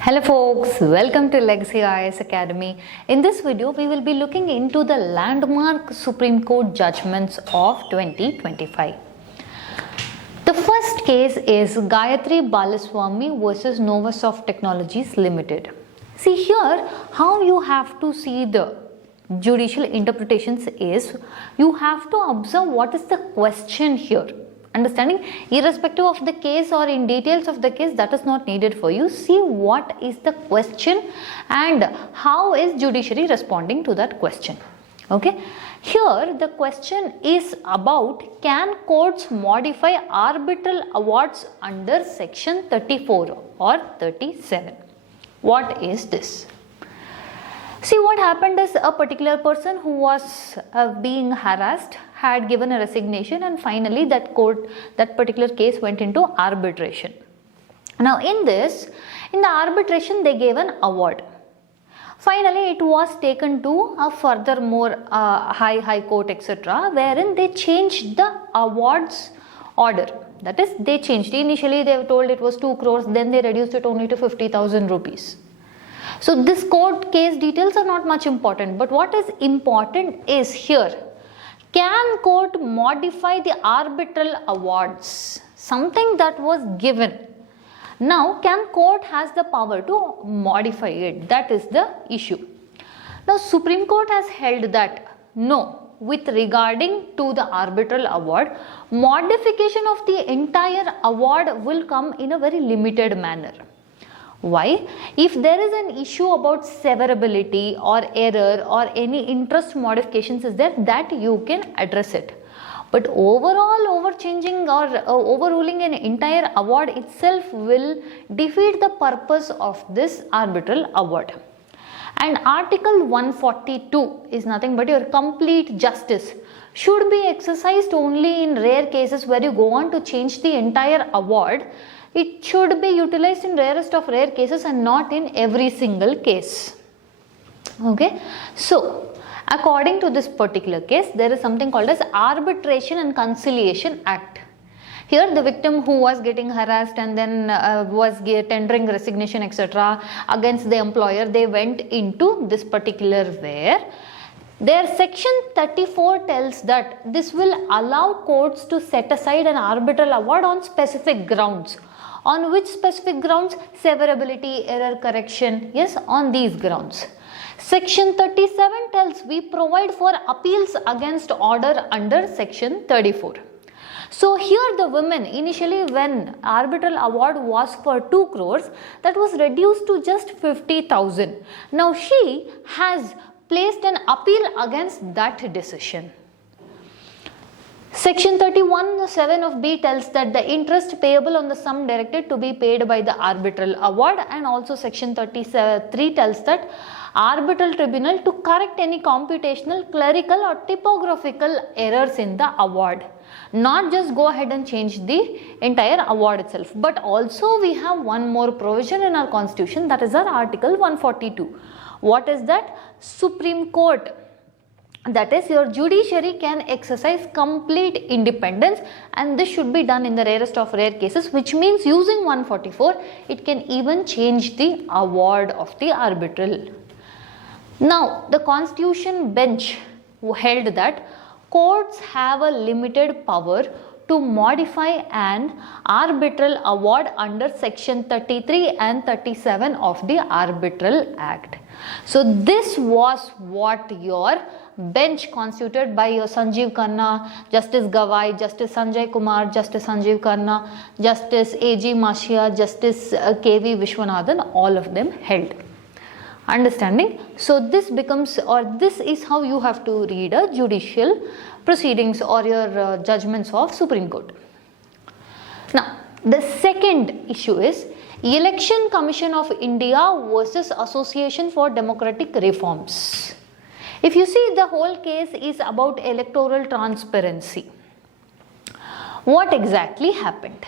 Hello folks, welcome to Legacy IAS Academy. In this video, we will be looking into the landmark Supreme Court judgments of 2025. The first case is Gayatri Balaswamy versus Novasoft Technologies Limited. See here, how you have to see the judicial interpretations is, you have to observe what is the question here. Understanding, irrespective of the case or in details of the case, that is not needed for you. See what is the question and how is judiciary responding to that question. Okay, here the question is about, can courts modify arbitral awards under section 34 or 37? What is this? See, what happened is, a particular person who was being harassed had given a resignation, and finally that particular case went into arbitration. Now in the arbitration they gave an award. Finally it was taken to a further more high court, etc., wherein they changed the awards order. That is, they changed. Initially they were told it was 2 crores, then they reduced it only to 50,000 rupees. So this court case details are not much important, but what is important is here, can court modify the arbitral awards? Something that was given. Now can court has the power to modify it? That is the issue. Now Supreme Court has held that no, with regarding to the arbitral award, modification of the entire award will come in a very limited manner. Why? If there is an issue about severability or error or any interest modifications is there, that you can address it. But overall overchanging or overruling an entire award itself will defeat the purpose of this arbitral award. And Article 142 is nothing but your complete justice should be exercised only in rare cases where you go on to change the entire award. It should be utilized in rarest of rare cases and not in every single case. Okay, so according to this particular case, there is something called as Arbitration and Conciliation Act. Here the victim who was getting harassed and then was tendering resignation, etc., against the employer, they went into this particular where their section 34 tells that this will allow courts to set aside an arbitral award on specific grounds. On which specific grounds? Severability, error correction, yes, on these grounds. Section 37 tells we provide for appeals against order under section 34. So here the women, initially when arbitral award was for 2 crores, that was reduced to just 50,000. Now she has placed an appeal against that decision. Section 31(7) of B tells that the interest payable on the sum directed to be paid by the arbitral award, and also section 33 tells that arbitral tribunal to correct any computational, clerical or typographical errors in the award. Not just go ahead and change the entire award itself, but also we have one more provision in our constitution, that is our Article 142. What is that? Supreme Court, that is your judiciary, can exercise complete independence, and this should be done in the rarest of rare cases, which means using 144 it can even change the award of the arbitral. Now the constitution bench held that courts have a limited power to modify an arbitral award under section 33 and 37 of the Arbitral Act. So this was what your bench constituted by your Sanjeev Khanna, Justice Gawai, Justice Sanjay Kumar, Justice Sanjeev Khanna, Justice A.G. Mashia, Justice K.V. Vishwanathan, all of them held. Understanding? So this becomes, or this is how you have to read a judicial proceedings or your judgments of Supreme Court. Now the second issue is Election Commission of India versus Association for Democratic Reforms. If you see, the whole case is about electoral transparency. What exactly happened?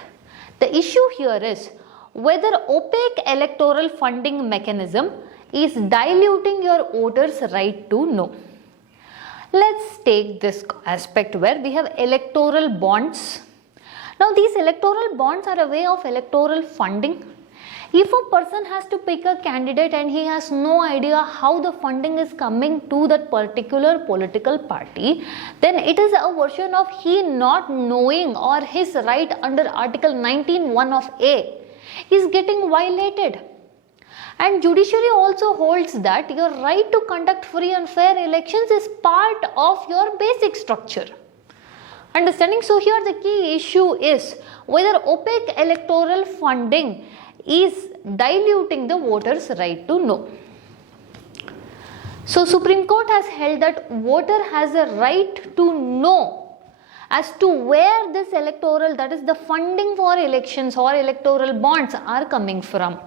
The issue here is whether opaque electoral funding mechanism is diluting your voters' right to know. Let's take this aspect where we have electoral bonds. Now these electoral bonds are a way of electoral funding. If a person has to pick a candidate and he has no idea how the funding is coming to that particular political party, then it is a version of he not knowing, or his right under Article 19(1) of A is getting violated. And judiciary also holds that your right to conduct free and fair elections is part of your basic structure. Understanding? So here the key issue is whether opaque electoral funding is diluting the voters' right to know. So Supreme Court has held that voter has a right to know as to where this electoral, that is the funding for elections or electoral bonds, are coming from.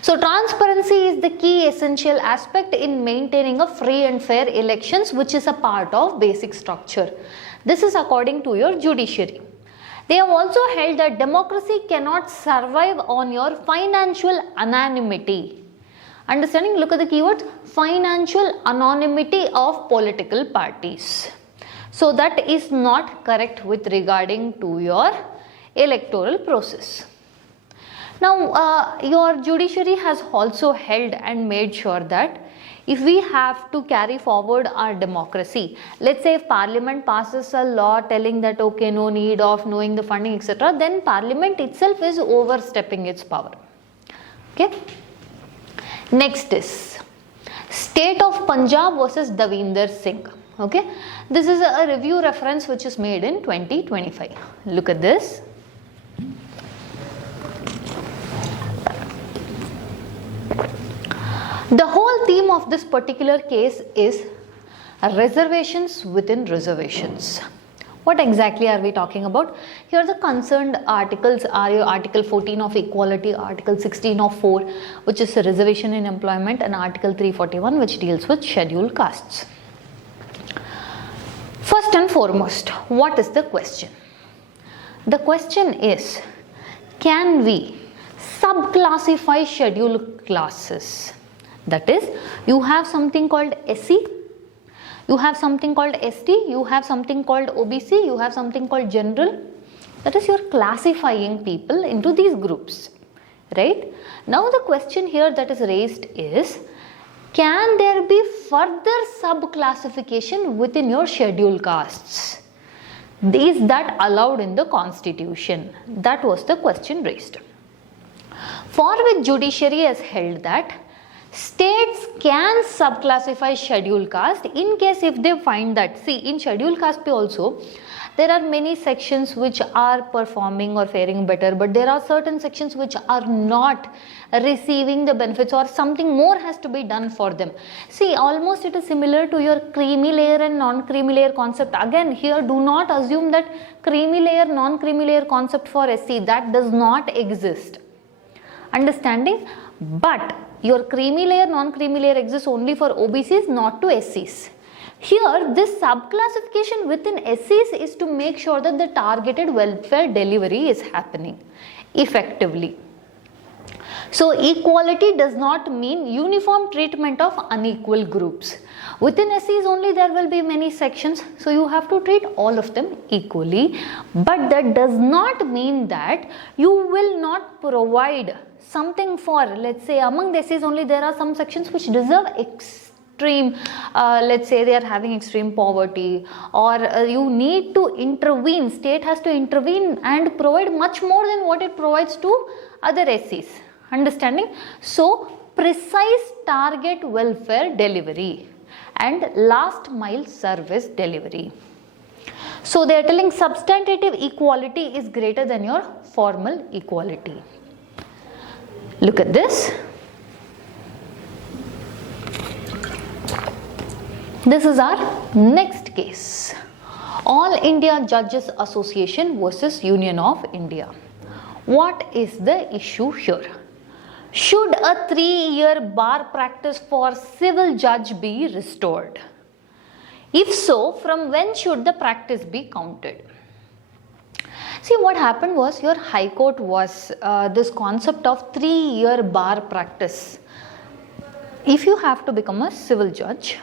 So transparency is the key essential aspect in maintaining a free and fair elections, which is a part of basic structure. This is according to your judiciary. They have also held that democracy cannot survive on your financial anonymity. Understanding? Look at the keywords: financial anonymity of political parties. So that is not correct with regarding to your electoral process. Now, your judiciary has also held and made sure that if we have to carry forward our democracy, let's say if Parliament passes a law telling that okay, no need of knowing the funding, etc., then Parliament itself is overstepping its power. Okay. Next is State of Punjab versus Davinder Singh. Okay, this is a review reference which is made in 2025. Look at this. The whole theme of this particular case is reservations within reservations. What exactly are we talking about? Here the concerned articles are your Article 14 of Equality, Article 16 of 4, which is a reservation in employment, and Article 341, which deals with scheduled castes. First and foremost, what is the question? The question is, can we subclassify scheduled classes? That is, you have something called SC, you have something called ST, you have something called OBC, you have something called general. That is, you're classifying people into these groups, right? Now the question here that is raised is, can there be further subclassification within your scheduled castes? Is that allowed in the constitution? That was the question raised. For which judiciary has held that states can subclassify scheduled caste in case if they find that, see, in scheduled caste also there are many sections which are performing or faring better, but there are certain sections which are not receiving the benefits, or something more has to be done for them. See, almost it is similar to your creamy layer and non-creamy layer concept. Again, here do not assume that creamy layer, non-creamy layer concept for SC, that does not exist. Understanding? But your creamy layer, non-creamy layer exists only for OBCs, not to SCs. Here, this subclassification within SCs is to make sure that the targeted welfare delivery is happening effectively. So, equality does not mean uniform treatment of unequal groups. Within SCs only there will be many sections, so you have to treat all of them equally. But that does not mean that you will not provide something for, let's say, among the SCs only there are some sections which deserve extreme, let's say they are having extreme poverty, or you need to intervene, state has to intervene and provide much more than what it provides to other SCs. Understanding? So, precise target welfare delivery and last mile service delivery. So, they are telling substantive equality is greater than your formal equality. Look at this. This is our next case. All India Judges Association versus Union of India. What is the issue here? Should a 3-year bar practice for civil judge be restored? If so, from when should the practice be counted? See, what happened was your High Court was this concept of 3-year bar practice. If you have to become a civil judge,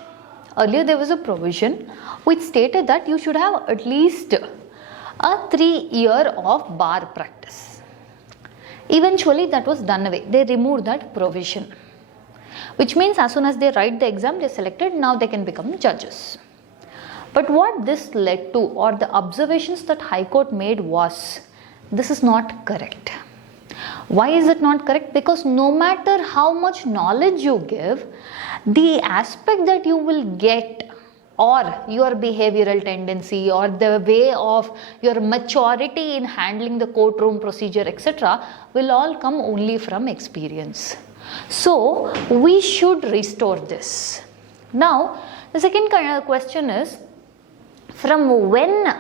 earlier there was a provision which stated that you should have at least a 3 year of bar practice. Eventually that was done away. They removed that provision, which means as soon as they write the exam, they're selected, now they can become judges. But what this led to, or the observations that High Court made was, this is not correct. Why is it not correct? Because no matter how much knowledge you give, the aspect that you will get, or your behavioral tendency, or the way of your maturity in handling the courtroom procedure, etc., will all come only from experience. So we should restore this. Now the second question is, from when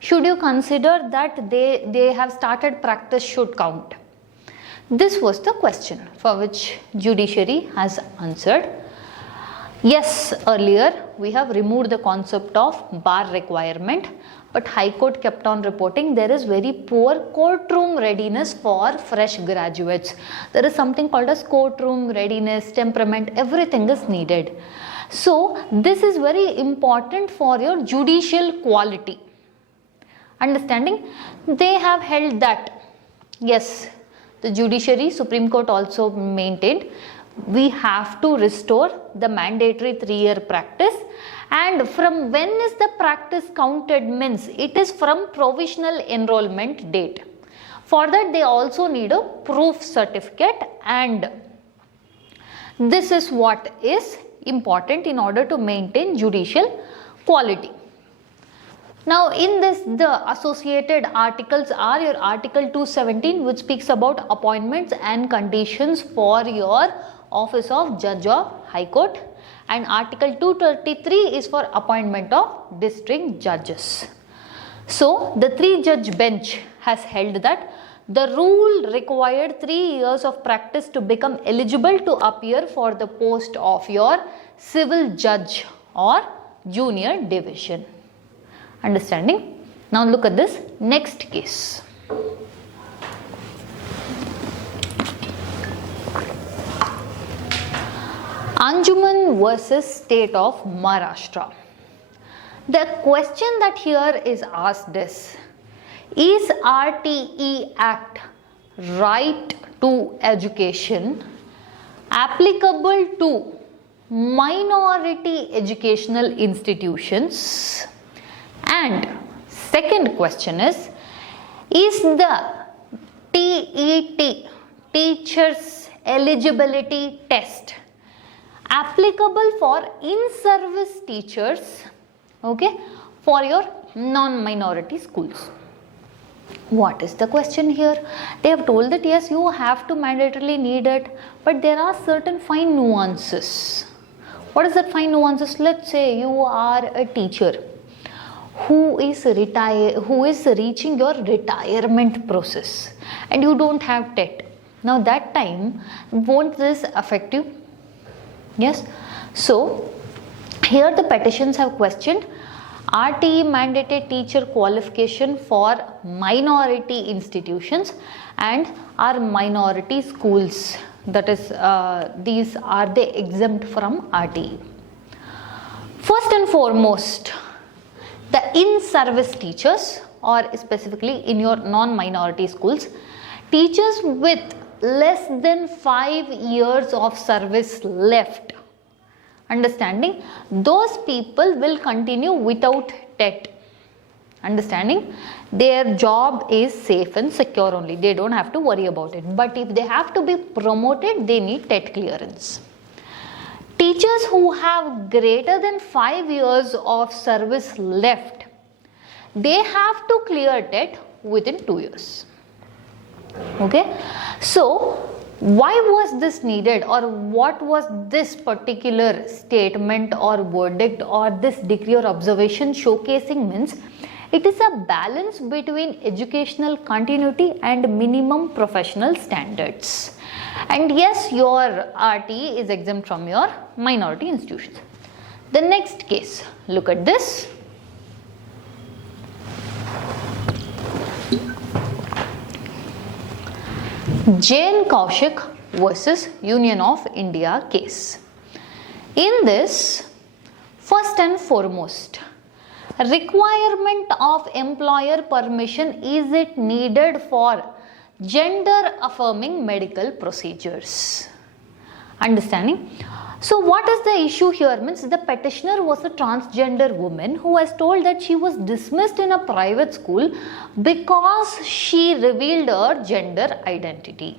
should you consider that they have started practice should count? This was the question for which judiciary has answered. Yes, earlier we have removed the concept of bar requirement, but High Court kept on reporting there is very poor courtroom readiness for fresh graduates. There is something called as courtroom readiness, temperament, everything is needed. So this is very important for your judicial quality. Understanding? They have held that, yes, the judiciary, Supreme Court also maintained, we have to restore the mandatory 3-year practice. And from when is the practice counted means it is from provisional enrollment date. For that they also need a proof certificate, and this is what is important in order to maintain judicial quality. Now in this, the associated articles are your Article 217, which speaks about appointments and conditions for your office of Judge of High Court, and Article 233 is for appointment of district judges. So the 3-judge bench has held that the rule required 3 years of practice to become eligible to appear for the post of your civil judge or junior division. Understanding? Now look at this next case. Anjuman versus State of Maharashtra. The question that here is asked is RTE Act, Right to Education, applicable to minority educational institutions? And second question is the TET, Teachers Eligibility Test, applicable for in-service teachers, okay, for your non-minority schools? What is the question here? They have told that yes, you have to mandatorily need it, but there are certain fine nuances. What is that fine nuances? Let's say you are a teacher who is reaching your retirement process and you don't have TET. Now that time, won't this affect you? Yes. So here the petitions have questioned RTE mandated teacher qualification for minority institutions and our minority schools, that is these are they exempt from RTE. First and foremost, the in-service teachers, or specifically in your non-minority schools, teachers with less than 5 years of service left. Understanding? Those people will continue without TET. Understanding? Their job is safe and secure only. They don't have to worry about it. But if they have to be promoted, they need TET clearance. Teachers who have greater than 5 years of service left, they have to clear TET within 2 years. Okay? So, why was this needed, or what was this particular statement or verdict or this decree or observation showcasing means? It is a balance between educational continuity and minimum professional standards. And yes, your RTE is exempt from your minority institutions. The next case, look at this. Jain Kaushik versus Union of India case. In this, first and foremost, requirement of employer permission, is it needed for gender affirming medical procedures. Understanding? So what is the issue here? Means the petitioner was a transgender woman who was told that she was dismissed in a private school because she revealed her gender identity.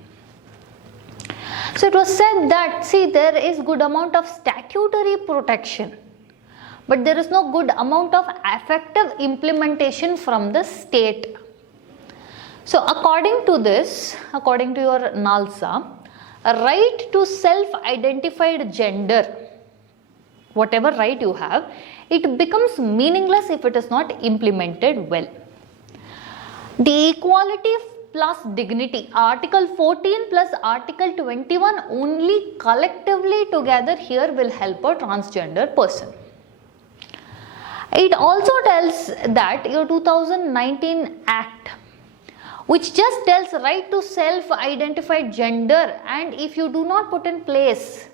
So it was said that, see, there is good amount of statutory protection, but there is no good amount of effective implementation from the state. So according to this, according to your NALSA, a right to self-identified gender, whatever right you have, it becomes meaningless if it is not implemented well. The equality plus dignity, Article 14 plus Article 21 only collectively together here will help a transgender person. It also tells that your 2019 Act, which just tells right to self-identified gender, and if you do not put in place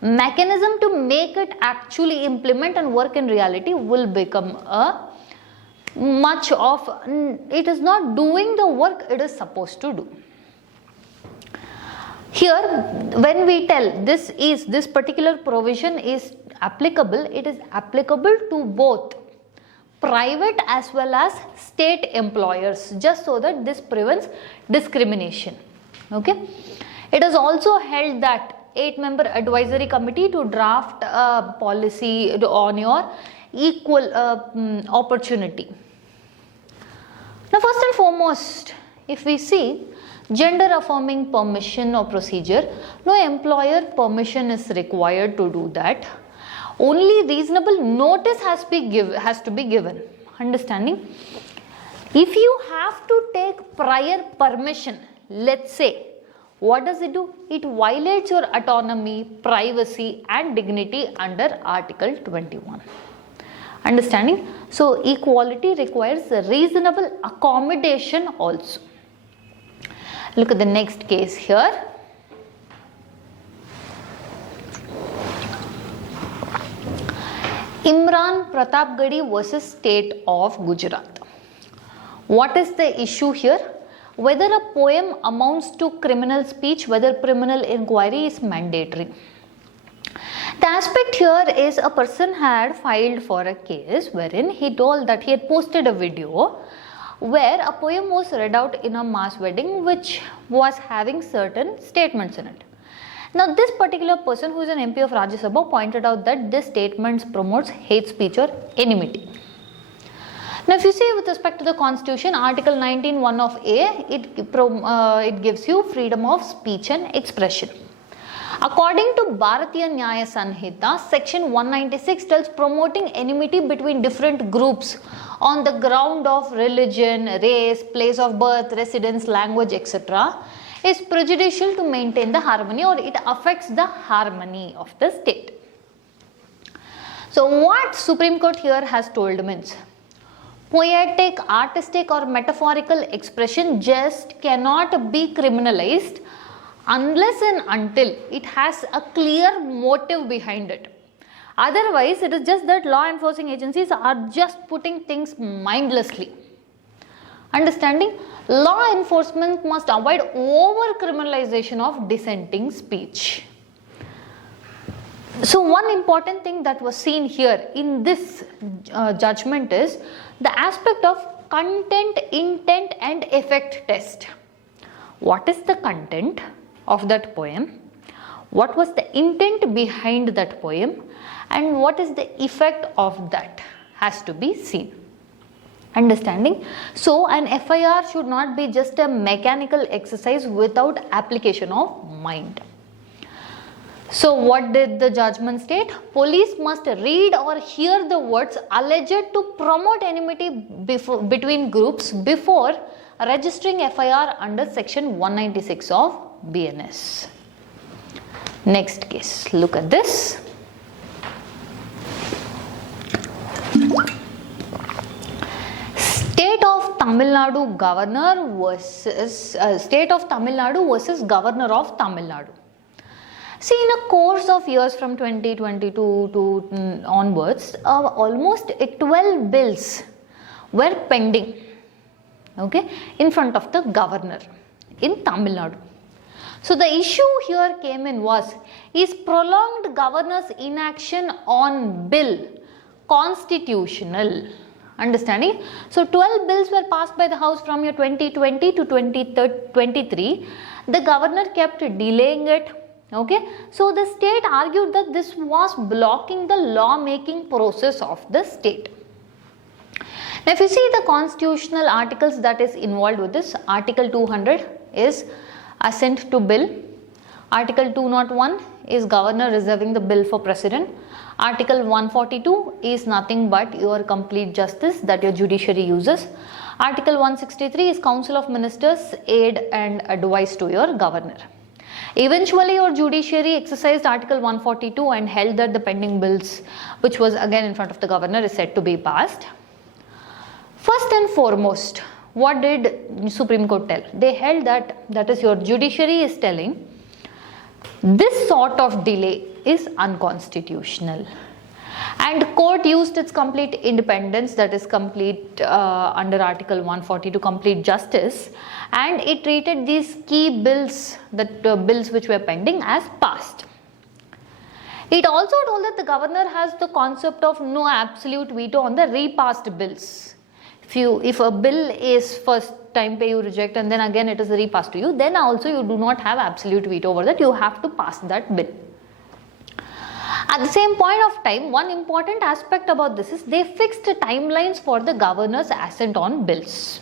mechanism to make it actually implement and work in reality, will become a much of, it is not doing the work it is supposed to do. Here when we tell this particular provision is applicable, it is applicable to both private as well as state employers, just so that this prevents discrimination. Okay, it is also held that 8-member advisory committee to draft a policy on your equal opportunity. Now first and foremost, if we see gender affirming permission or procedure, no employer permission is required to do that. Only reasonable notice has to be given. Understanding? If you have to take prior permission, let's say, what does it do? It violates your autonomy, privacy and dignity under Article 21. Understanding? So equality requires a reasonable accommodation also. Look at the next case here. Imran Pratapgadi versus State of Gujarat. What is the issue here? Whether a poem amounts to criminal speech, whether criminal inquiry is mandatory. The aspect here is a person had filed for a case wherein he told that he had posted a video where a poem was read out in a mass wedding which was having certain statements in it. Now this particular person, who is an MP of Rajya Sabha, pointed out that this statement promotes hate speech or enmity. Now if you see with respect to the Constitution, Article 19(1) of A, it gives you freedom of speech and expression. According to Bharatiya Nyaya Sanhita, Section 196 tells promoting enmity between different groups on the ground of religion, race, place of birth, residence, language, etc. is prejudicial to maintain the harmony, or it affects the harmony of the state. So what Supreme Court here has told means, poetic, artistic or metaphorical expression just cannot be criminalized unless and until it has a clear motive behind it. Otherwise, it is just that law enforcing agencies are just putting things mindlessly. Understanding? Law enforcement must avoid over criminalization of dissenting speech. So one important thing that was seen here in this judgment is the aspect of content, intent and effect test. What is the content of that poem? What was the intent behind that poem? And what is the effect of that has to be seen. Understanding? So an FIR should not be just a mechanical exercise without application of mind. So what did the judgment state? Police must read or hear the words alleged to promote enmity between groups before registering FIR under Section 196 of BNS. Next case, look at this. State of Tamil Nadu governor versus State of Tamil Nadu versus Governor of Tamil Nadu. See, in a course of years from 2022 to onwards, almost 12 bills were pending, okay, in front of the governor. in Tamil Nadu. So the issue here came in was, is prolonged governor's inaction on bill constitutional? Understanding? So 12 bills were passed by the House from year 2020 to 2023. The governor kept delaying it. Okay, so the state argued that this was blocking the law-making process of the state. Now, if you see the constitutional articles that is involved with this, Article 200 is assent to bill. Article 201 is governor reserving the bill for president. Article 142 is nothing but your complete justice that your judiciary uses. Article 163 is Council of Ministers aid and advice to your governor. Eventually, your judiciary exercised Article 142 and held that the pending bills, which was again in front of the governor, is said to be passed. First and foremost, what did Supreme Court tell? They held that is your judiciary is telling this sort of delay is unconstitutional, and court used its complete independence, that is complete under Article 140 to complete justice, and it treated these key bills, bills which were pending, as passed. It also told that the governor has the concept of no absolute veto on the repassed bills. If a bill is first time pay you reject and then again it is repassed to you, then also you do not have absolute veto over that, you have to pass that bill. At the same point of time, one important aspect about this is they fixed timelines for the governor's assent on bills.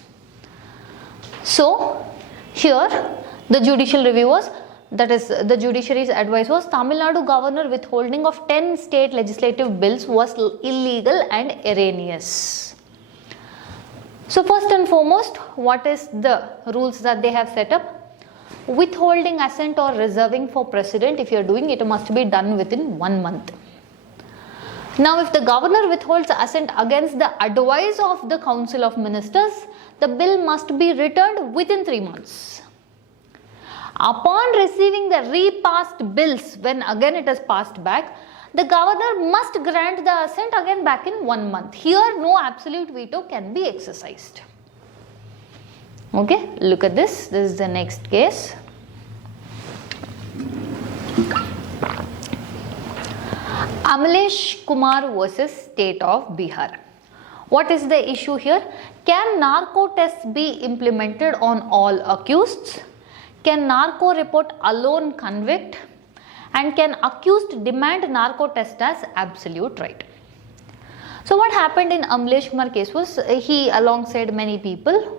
So here the judicial review was, that is the judiciary's advice was, Tamil Nadu governor withholding of 10 state legislative bills was illegal and erroneous. So first and foremost, what is the rules that they have set up? Withholding assent or reserving for president, if you are doing it, it must be done within 1 month. Now if the governor withholds assent against the advice of the Council of Ministers, the bill must be returned within 3 months. Upon receiving the repassed bills, when again it is passed back, the governor must grant the assent again back in 1 month. Here no absolute veto can be exercised. Okay, look at this. This is the next case. Amlesh Kumar versus State of Bihar. What is the issue here? Can narco tests be implemented on all accused? Can narco report alone convict? And can accused demand narco test as absolute right? So what happened in Amlesh Kumar case was, he alongside many people,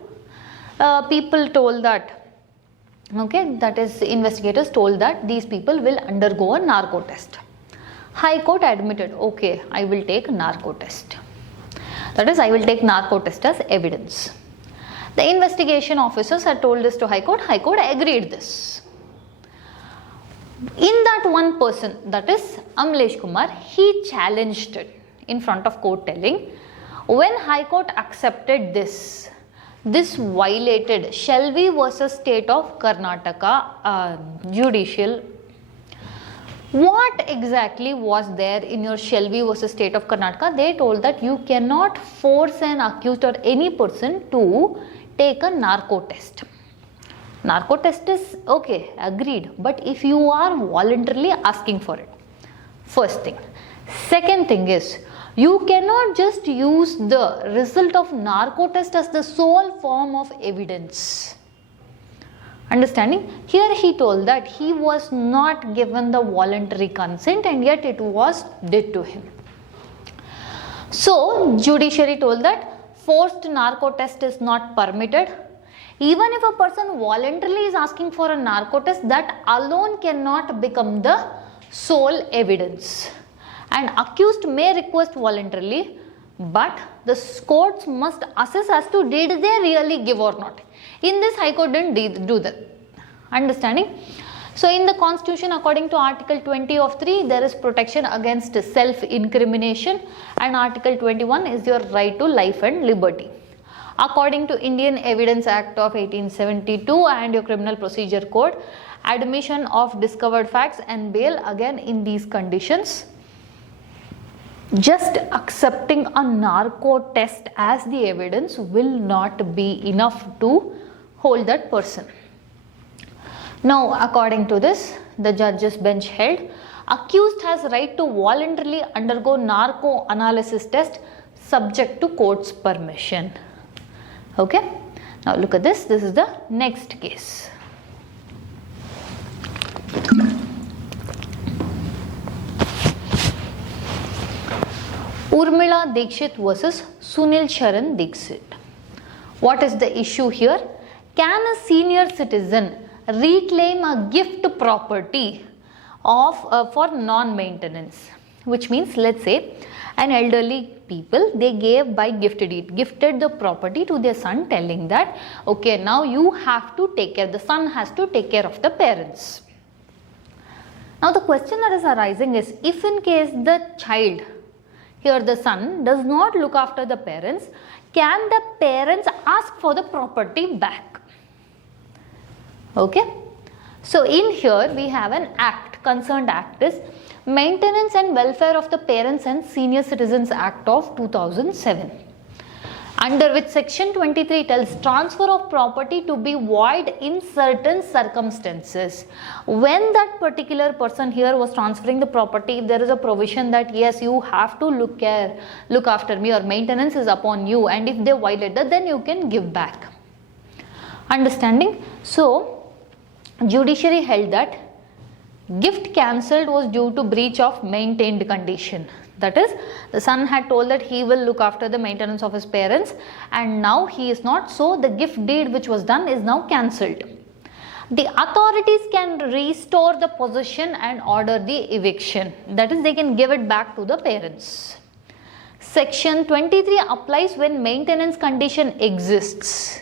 people told that, okay, that is investigators told that these people will undergo a narco test. High Court admitted, okay, I will take narco test. That is, I will take narco test as evidence. The investigation officers had told this to High Court agreed this. In that one person, that is Amlesh Kumar, he challenged it in front of court, telling, when High Court accepted this violated Shelvi versus State of Karnataka judicial. What exactly was there in your Shelvi versus State of Karnataka? They told that you cannot force an accused or any person to take a narco test. Narco test is okay, agreed, but if you are voluntarily asking for it, first thing. Second thing is, you cannot just use the result of narco test as the sole form of evidence. Understanding? Here he told that he was not given the voluntary consent and yet it was did to him. So judiciary told that forced narco test is not permitted. Even if a person voluntarily is asking for a narco test, that alone cannot become the sole evidence. And accused may request voluntarily, but the courts must assess as to did they really give or not. In this, High Court didn't do that. Understanding? So in the Constitution, according to Article 20 of 3, there is protection against self-incrimination, and Article 21 is your right to life and liberty. According to Indian Evidence Act of 1872 and your Criminal Procedure Code, admission of discovered facts and bail, again in these conditions. Just accepting a narco test as the evidence will not be enough to hold that person. Now, according to this, the judge's bench held, accused has right to voluntarily undergo narco analysis test subject to court's permission. Okay. Now look at this. This is the next case. Urmila Dikshit versus Sunil Sharan Dikshit. What is the issue here? Can a senior citizen reclaim a gift property of for non-maintenance? Which means, let's say an elderly people, they gave by gift deed, gifted the property to their son, telling that okay, now you have to take care, the son has to take care of the parents. Now the question that is arising is, if in case the child, here the son, does not look after the parents, can the parents ask for the property back? Okay. So in here we have an act, concerned act is Maintenance and Welfare of the Parents and Senior Citizens Act of 2007, under which section 23 tells transfer of property to be void in certain circumstances. When that particular person here was transferring the property, there is a provision that yes, you have to look after me, or maintenance is upon you, and if they violate that, then you can give back. Understanding? So judiciary held that gift cancelled was due to breach of maintained condition. That is, the son had told that he will look after the maintenance of his parents, and now he is not, so the gift deed which was done is now cancelled. The authorities can restore the possession and order the eviction. That is, they can give it back to the parents. Section 23 applies when maintenance condition exists.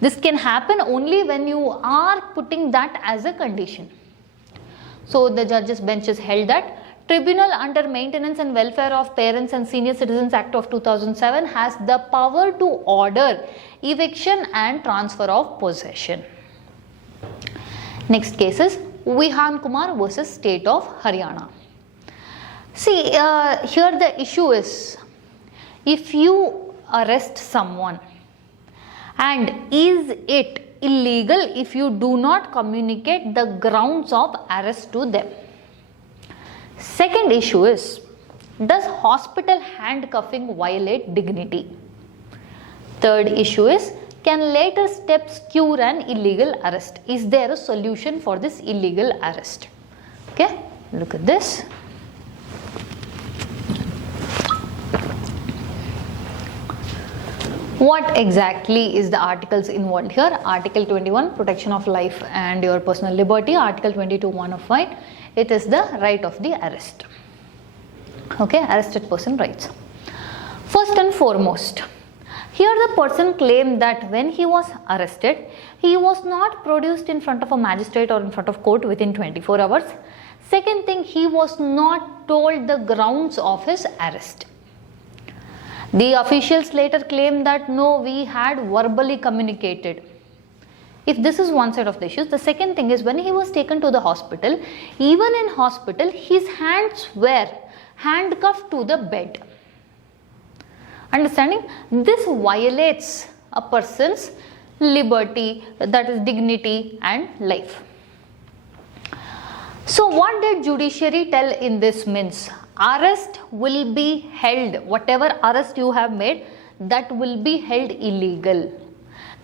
This can happen only when you are putting that as a condition. So the judge's bench has held that Tribunal under Maintenance and Welfare of Parents and Senior Citizens Act of 2007 has the power to order eviction and transfer of possession. Next case is Vihan Kumar versus State of Haryana. See, here the issue is, if you arrest someone, and is it illegal if you do not communicate the grounds of arrest to them? Second issue is, does hospital handcuffing violate dignity? Third issue is, can later steps cure an illegal arrest? Is there a solution for this illegal arrest? Okay, look at this. What exactly is the articles involved here? Article 21, protection of life and your personal liberty. Article 22, 1 of it, it is the right of the arrest. Okay, arrested person rights. First and foremost, here the person claimed that when he was arrested, he was not produced in front of a magistrate or in front of court within 24 hours. Second thing, he was not told the grounds of his arrest. The officials later claimed that no, we had verbally communicated. If this is one side of the issues, the second thing is, when he was taken to the hospital, even in hospital, his hands were handcuffed to the bed. Understanding? This violates a person's liberty, that is dignity and life. So what did judiciary tell in this means? Arrest will be held, whatever arrest you have made, that will be held illegal.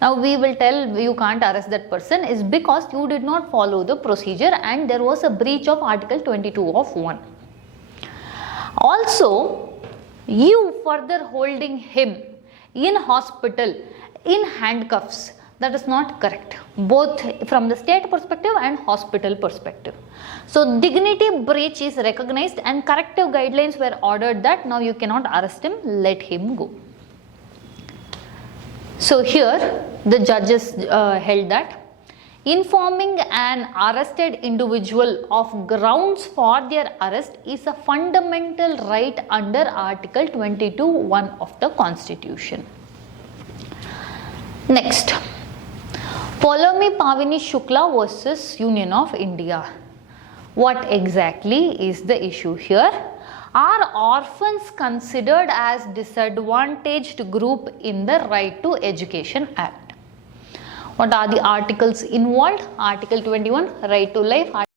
Now we will tell you can't arrest that person is because you did not follow the procedure and there was a breach of Article 22 of 1. Also, you further holding him in hospital in handcuffs, that is not correct, both from the state perspective and hospital perspective. So dignity breach is recognized and corrective guidelines were ordered that now you cannot arrest him, let him go. So here the judges held that informing an arrested individual of grounds for their arrest is a fundamental right under Article 22, 1 of the Constitution. Next, Polomi Pavini Shukla versus Union of India. What exactly is the issue here? Are orphans considered as disadvantaged group in the Right to Education Act? What are the articles involved? Article 21, right to life.